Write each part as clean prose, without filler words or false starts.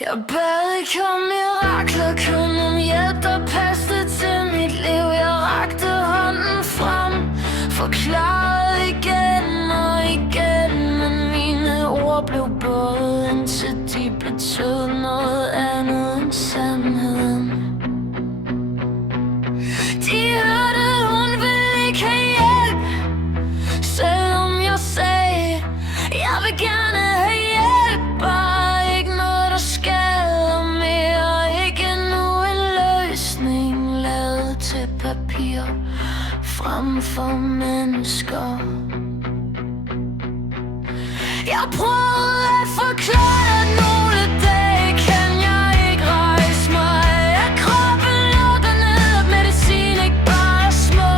Jeg bad ikke om mirakler, kun om hjælp, der passede til mit liv. Jeg rakte hånden frem, forklarede igen og igen, men mine ord blev både indtil de betød noget andet end sandheden. De hørte, hun ville ikke have hjælp, selvom jeg sagde, jeg vil gerne have hjælp. Bare ikke noget, der skader mere. Ikke endnu en løsning lavet til papir frem for mennesker. Jeg prøvede at forklare, at nogle dage kan jeg ikke rejse mig. At kroppen lukker ned, at medicin ikke bare er små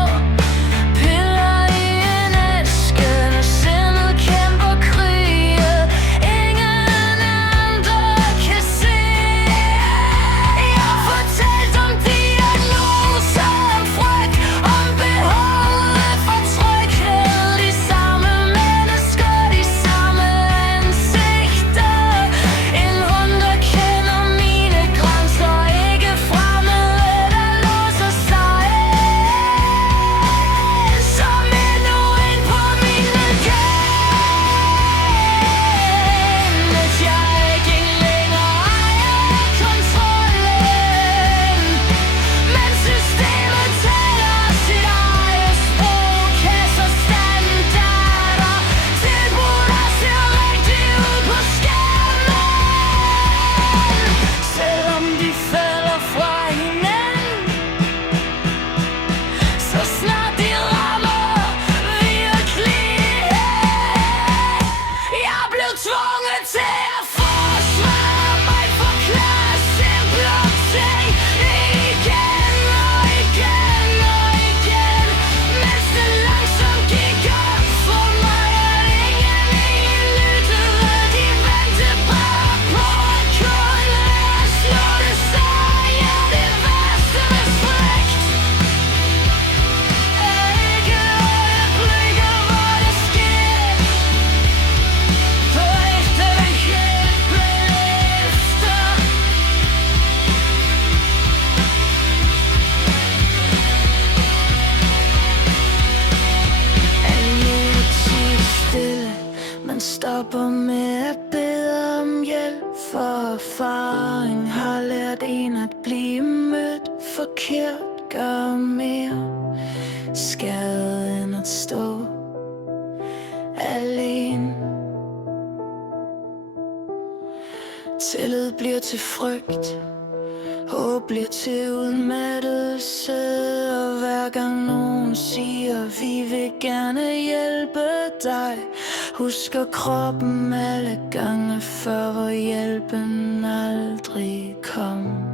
piller i en æske, når sindet kæmper krige ingen andre kan se. Jeg fortalte om diagnoser, om frygt, om behovet for tryghed. De samme mennesker, de samme ansigter. En hund, der kender mine grænser, ikke fremmede, der låser sig som endnu en på min vulkan. Hvis jeg ikke længere ejer kontrollen, men systemet taler sit eget sprog, kasser standarder, tilbud, der ser rigtig ud på skærmen. Selvom de falder fra hinanden, så snart de rammer virkelighed. Jeg blev tvunget til at forsvare mig, forklare simple ting igen og igen og igen, mens det langsomt gik op for mig, at ingen lyttede. De ventede bare på at kunne slå det sig. Ja, det værste ved frygt er ikke øjeblikker, hvor det sker, på ægte hjælpen efter. Alle tiger stille, man stopper med at bede om hjælp, for erfaring har lært en at blive mødt forkert gør mere skade end at stå alene. Tillid bliver til frygt, håb bliver til udmattelse, og hver gang nogen siger, vi vil gerne hjælpe dig, husker kroppen alle gange før, hvor hjælpen aldrig kom.